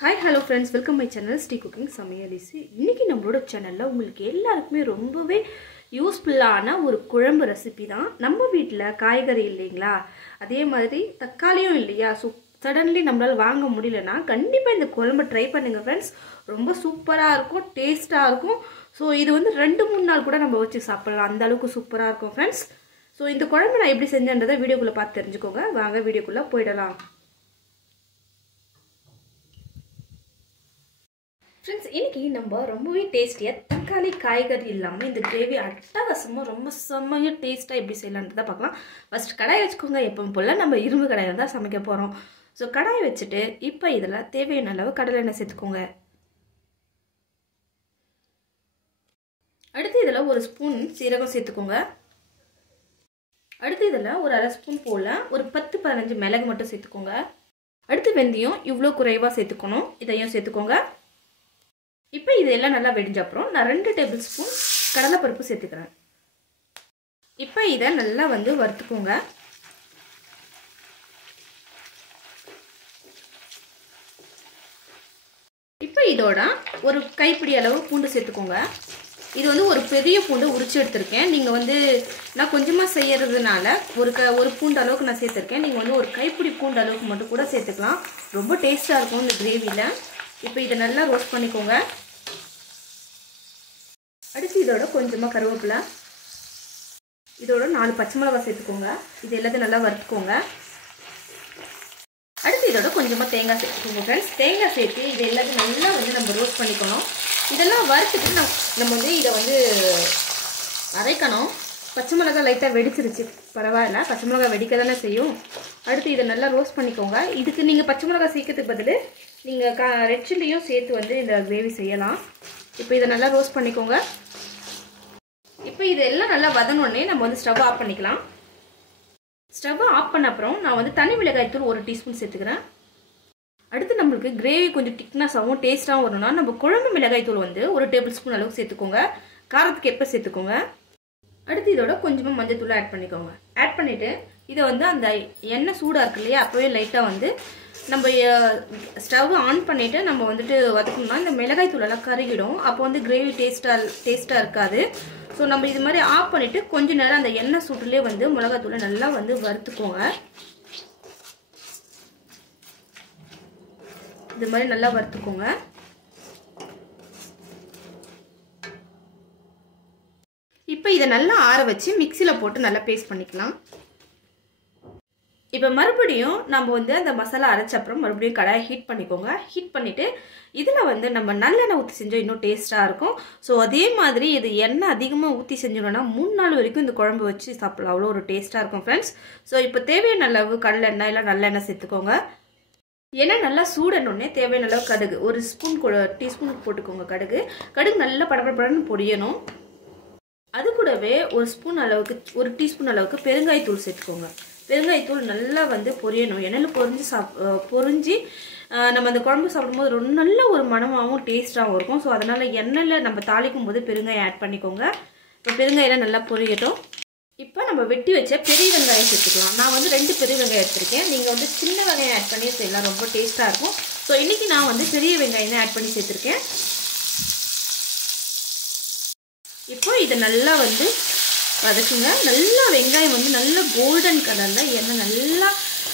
Hi, hello friends, welcome my channel SRIcooking சமையலிசி. இன்னைக்கு நம்மளோட சேனல்ல உங்களுக்கு எல்லாருக்குமே ரொம்பவே யூஸ்ஃபுல்லான ஒரு குழம்பு ரெசிபி தான். நம்ம வீட்ல காய்கறி இல்லைங்களா, அதே மாதிரி தக்காளியும் இல்லையா, சடன்லி நம்மளால வாங்க முடியலனா கண்டிப்பா இந்த குழம்பு ட்ரை பண்ணுங்க फ्रेंड्स. ரொம்ப சூப்பரா இருக்கும், டேஸ்டா இருக்கும். சோ இது வந்து 2-3 நாள் கூட நம்ம வச்சு சாப்பிடலாம், அந்த அளவுக்கு சூப்பரா இருக்கும் फ्रेंड्स. சோ இந்த குழம்பு நான் எப்படி செஞ்சேன்றதை வீடியோக்குள்ள பார்த்து தெரிஞ்சுக்கோங்க. வாங்க வீடியோக்குள்ள போய்டலாம். फ्रेंड्स இன்னைக்கு நம்ம ரொம்பவே டேஸ்டியா தக்காளி காய்கறி இல்லாம இந்த கிரேவி அட்டகாசமா ரொம்ப செம்மயா டேஸ்டா எப்படி செய்யலாம்ன்றத பார்க்கலாம். ஃபர்ஸ்ட் கடாய் வெச்சுக்கோங்க. எப்பவும் போல நம்ம இரும்பு கடாயில தான் சமைக்க போறோம். சோ கடாய் வெச்சிட்டு இப்போ இதல தேவையான அளவு கடலை எண்ணெய் சேர்த்துக்கோங்க. அடுத்து இதல ஒரு ஸ்பூன் சீரகம் சேர்த்துக்கோங்க. அடுத்து இதல ஒரு அரை ஸ்பூன் போல ஒரு 10-15 மிளகு மட்டும் சேர்த்துக்கோங்க. அடுத்து வெந்தயம் இவ்ளோ குறைவா சேர்த்துக்கணும். இதையும் சேர்த்துக்கோங்க. இப்போ இதெல்லாம் நல்லா வெடிஞ்ச அப்புறம் நான் 2 டேபிள் ஸ்பூன் கடலை பருப்பு சேர்த்துக்கிறேன். இப்போ இத நல்லா வந்து வறுத்துக்கோங்க. இப்போ இதோட ஒரு கைப்பிடி அளவு பூண்டு சேர்த்துக்கோங்க. இது வந்து ஒரு பெரிய பூண்டு உரிச்சு எடுத்துர்க்கேன். நீங்க வந்து நான் கொஞ்சமா செய்யிறதுனால ஒரு பூண்டு அளவுக்கு நான் சேர்த்திருக்கேன். நீங்க வந்து ஒரு கைப்பிடி பூண்டு அளவுக்கு மட்டும் கூட சேர்த்துக்கலாம். ரொம்ப டேஸ்டா இருக்கும் இந்த கிரேவில. இப்போ இத நல்லா ரோஸ்ட் பண்ணிக்கோங்க. அடுத்து இதோட கொஞ்சமா கருவேப்பிலை, இதோட 4 பச்சை மிளகாய் சேர்த்துக்கோங்க. இது எல்லாத்தையும் நல்லா வறுத்துக்கோங்க. அடுத்து இதோட கொஞ்சமா தேங்காய் சேர்த்துக்கோங்க फ्रेंड्स. தேங்காய் சேர்த்து இது எல்லாத்தையும் நல்லா வந்து நம்ம ரோஸ்ட் பண்ணிக்கணும். இதெல்லாம் வறுத்துட்டு நம்ம வந்து இத வந்து அரைக்கணும். பச்சை மிளகாய் லைட்டா வெடிச்சிருச்சு, பரவாயில்லை, பச்சை மிளகாய் வெடிக்க தானே செய்யும். அடுத்து இத நல்லா ரோஸ்ட் பண்ணிக்கோங்க. இதுக்கு நீங்க பச்சை மிளகாய் சேர்க்கிறதுக்கு பதிலு நீங்க ரெட் சில்லியும் சேர்த்து வந்து இந்த கிரேவி செய்யலாம். இப்போ இத நல்லா ரோஸ்ட் பண்ணிக்கோங்க. இப்போ இதெல்லாம் நல்லா வதனனே நம்ம வந்து ஸ்டவ் ஆஃப் பண்ணிக்கலாம். ஸ்டவ் ஆஃப் பண்ண அப்புறம் நான் வந்து தனி மிளகாய் தூள் 1 டீஸ்பூன் சேர்த்துக்கிறேன். அடுத்து நமக்கு கிரேவி கொஞ்சம் திக்னஸாவும் டேஸ்டாவும் வரணும்னா நம்ம குழம்பு மிளகாய் தூள் வந்து 1 டேபிள் ஸ்பூன் அளவுக்கு சேர்த்துக்கோங்க. காரத்துக்கு ஏற்ப சேர்த்துக்கோங்க. அடுத்து இதோட கொஞ்சமா மஞ்சள் தூள் ஆட் பண்ணிக்கோங்க. ஆட் பண்ணிட்டு இத வந்து அந்த எண்ணெய் சூடா இருக்கு இல்லையா, அப்பவே லைட்டா வந்து நம்ம ஸ்டவ் ஆன் பண்ணிட்டு நம்ம வந்துட்டு வதக்கணும்னா இந்த மிளகாய் தூள் எல்லாம் கருகிடும். அப்போ வந்து கிரேவி டேஸ்டா இருக்காது. ஸோ நம்ம இது மாதிரி ஆஃப் பண்ணிட்டு கொஞ்ச நேரம் அந்த எண்ணெய் சூட்டுலேயே வந்து மிளகாய் தூளை நல்லா வந்து வறுத்துக்கோங்க. இது மாதிரி நல்லா வறுத்துக்கோங்க. இப்போ இதை நல்லா ஆற வச்சு மிக்சியில் போட்டு நல்லா பேஸ்ட் பண்ணிக்கலாம். இப்போ மறுபடியும் நம்ம வந்து அந்த மசாலா அரைச்ச அப்புறம் மறுபடியும் கடாயை ஹீட் பண்ணிக்கோங்க. ஹீட் பண்ணிட்டு இதில் வந்து நம்ம நல்லெண்ணெய் ஊற்றி செஞ்சோம், இன்னும் டேஸ்ட்டாக இருக்கும். ஸோ அதே மாதிரி இது எண்ணெய் அதிகமாக ஊற்றி செஞ்சோம்னா 3 நாள் வரைக்கும் இந்த குழம்பு வச்சு சாப்பிடலாம், அவ்வளோ ஒரு டேஸ்ட்டாக இருக்கும் ஃப்ரெண்ட்ஸ். ஸோ இப்போ தேவையான அளவு கடலெண்ணெய் இல்லை நல்லெண்ணெய் சேர்த்துக்கோங்க. எண்ணெய் நல்லா சூடனோடனே தேவையான அளவு கடுகு 1 டீஸ்பூன் போட்டுக்கோங்க. கடுகு நல்லா படபடன்னு பொரியணும். அது கூடவே 1 டீஸ்பூன் அளவுக்கு பெருங்காயத்தூள் சேர்த்துக்கோங்க. பெருங்காயத்தூள் நல்லா வந்து பொரியணும். எண்ணெயில் பொரிஞ்சு நம்ம அந்த குழம்பு சாப்பிடும்போது ரொம்ப நல்ல ஒரு மணமாகவும் டேஸ்டாகவும் இருக்கும். ஸோ அதனால் எண்ணெயில் நம்ம தாளிக்கும் போது பெருங்காயம் ஆட் பண்ணிக்கோங்க. இப்போ பெருங்காயெல்லாம் நல்லா பொரியட்டும். இப்போ நம்ம வெட்டி வச்ச பெரிய வெங்காயம் சேர்த்துக்கலாம். நான் வந்து 2 பெரிய வெங்காயம் எடுத்திருக்கேன். நீங்கள் வந்து சின்ன வெங்காயம் ஆட் பண்ணி செய்யலாம், ரொம்ப டேஸ்ட்டாக இருக்கும். ஸோ இன்றைக்கி நான் வந்து பெரிய வெங்காயம் தான் ஆட் பண்ணி சேர்த்துருக்கேன். இப்போ இதை நல்லா வந்து வதக்குங்க. நல்லா வெங்காயம் வந்து நல்ல கோல்டன் கலரில் எண்ணெய் நல்லா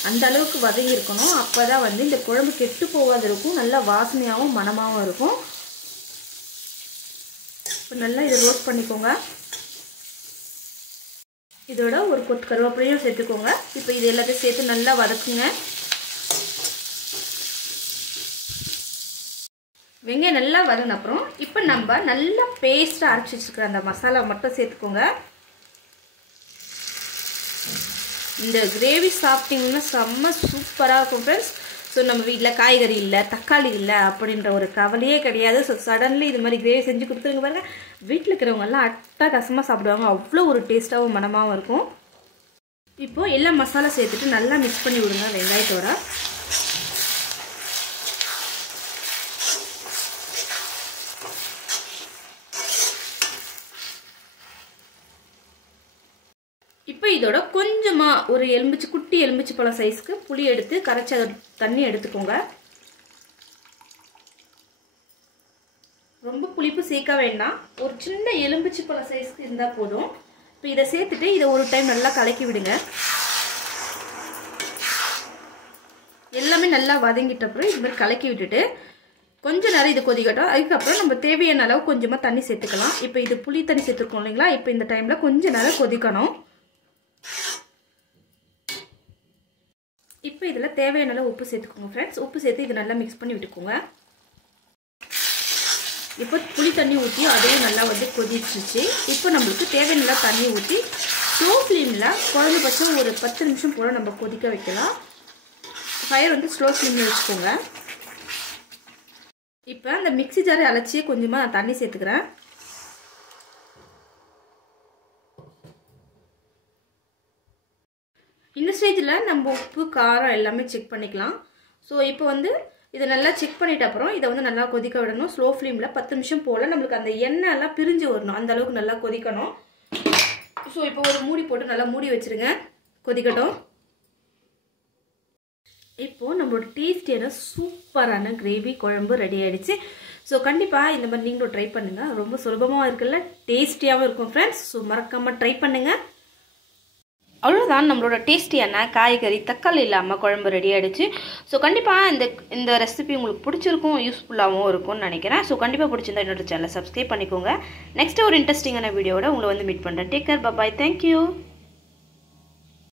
அந்த அளவுக்கு வதங்கி இருக்கணும். அப்போ தான் வந்து இந்த குழம்பு கெட்டு போகாது இருக்கும், நல்லா வாசனையாகவும் மணமாகவும் இருக்கும். இப்போ நல்லா இதை ரோஸ்ட் பண்ணிக்கோங்க. இதோட ஒரு கொத்து கருவேப்பிலையும் சேர்த்துக்கோங்க. இப்போ இது எல்லாத்தையும் சேர்த்து நல்லா வதக்குங்க. வெங்காயம் நல்லா வதங்கின அப்புறம் இப்போ நம்ம நல்லா பேஸ்ட்டாக அரைச்சி வச்சுருக்கிற அந்த மசாலா மட்டும் சேர்த்துக்கோங்க. இந்த கிரேவி சாப்பிட்டிங்கன்னா செம்ம சூப்பராக இருக்கும் ஃப்ரெண்ட்ஸ். ஸோ நம்ம வீட்டில் காய்கறி இல்லை, தக்காளி இல்லை அப்படின்ற ஒரு கவலையே கிடையாது. ஸோ சடன்லி இது மாதிரி கிரேவி செஞ்சு கொடுத்துருங்க பாருங்கள், வீட்டில் இருக்கிறவங்கெல்லாம் அட்டகாசமாக சாப்பிடுவாங்க, அவ்வளோ ஒரு டேஸ்ட்டாகவும் மனமாகவும் இருக்கும். இப்போது எல்லா மசாலா சேர்த்துட்டு நல்லா மிக்ஸ் பண்ணி விடுங்க வெங்காயத்தோட. இப்போ இதோட கொஞ்சமா ஒரு குட்டி எலுமிச்சை பழம் சைஸ்க்கு புளி எடுத்து கரைச்ச தண்ணி எடுத்துக்கோங்க. ரொம்ப புளிப்பு சேர்க்க வேண்டாம், ஒரு சின்ன எலும்பிச்சை பழ சைஸ்க்கு இருந்தால் போதும். இப்போ இதை சேர்த்துட்டு இதை ஒரு டைம் நல்லா கலக்கி விடுங்க. எல்லாமே நல்லா வதங்கிட்ட அப்புறம் இது மாதிரி கலக்கி விட்டுட்டு கொஞ்சம் நேரம் இது கொதிக்கட்டும். அதுக்கப்புறம் நம்ம தேவையான அளவு கொஞ்சமாக தண்ணி சேர்த்துக்கலாம். இப்போ இது புளி தண்ணி சேர்த்துருக்கோம் இல்லைங்களா, இப்போ இந்த டைமில் கொஞ்சம் நேரம் கொதிக்கணும். இப்போ இதில் தேவையான அளவு உப்பு சேர்த்துக்கோங்க ஃப்ரெண்ட்ஸ். உப்பு சேர்த்து இது நல்லா மிக்ஸ் பண்ணி விட்டுக்கோங்க. இப்போ புளி தண்ணி ஊற்றி அதையும் நல்லா வந்து கொதிச்சிச்சு. இப்போ நம்மளுக்கு தேவையான தண்ணி ஊற்றி ஸ்லோ ஃப்ளேமில் குறைஞ்சபட்சம் ஒரு 10 நிமிஷம் போல் நம்ம கொதிக்க வைக்கலாம். ஃபயர் வந்து ஸ்லோ ஃப்ளேமில் வச்சுக்கோங்க. இப்போ அந்த மிக்ஸி ஜாரை அலச்சியே கொஞ்சமாக நான் தண்ணி சேர்த்துக்கிறேன். இந்த ஸ்டேஜில் நம்ம உப்பு காரம் எல்லாமே செக் பண்ணிக்கலாம். ஸோ இப்போ வந்து இதை நல்லா செக் பண்ணிட்ட அப்புறம் இதை வந்து நல்லா கொதிக்க விடணும். ஸ்லோ ஃப்ளேமில் 10 நிமிஷம் போல் நம்மளுக்கு அந்த எண்ணெய் எல்லாம் பிரிஞ்சு வரணும், அந்த அளவுக்கு நல்லா கொதிக்கணும். ஸோ இப்போ ஒரு மூடி போட்டு நல்லா மூடி வச்சுருங்க, கொதிக்கட்டும். இப்போது நம்மளோட டேஸ்டியான சூப்பரான கிரேவி குழம்பு ரெடி ஆகிடுச்சு. ஸோ கண்டிப்பாக இந்த மாதிரி நீங்களும் ட்ரை பண்ணுங்கள். ரொம்ப சுலபமாக இருக்குல்ல, டேஸ்டியாகவும் இருக்கும் ஃப்ரெண்ட்ஸ். ஸோ மறக்காமல் ட்ரை பண்ணுங்கள். அவ்வளோதான், நம்மளோட டேஸ்டியான காய்கறி தக்காளி இல்லாமல் குழம்பு ரெடி ஆகிடுச்சு. ஸோ கண்டிப்பாக இந்த ரெசிபி உங்களுக்கு பிடிச்சிருக்கும், யூஸ்ஃபுல்லாகவும் இருக்கும்னு நினைக்கிறேன். ஸோ கண்டிப்பாக பிடிச்சிருந்தா என்னோட சேனலை சப்ஸ்கிரைப் பண்ணிக்கோங்க. நெக்ஸ்ட்டு ஒரு இன்ட்ரெஸ்டிங்கான வீடியோட உங்களை வந்து மீட் பண்ணுறேன். டேக் கேர், பாய், தேங்க்யூ.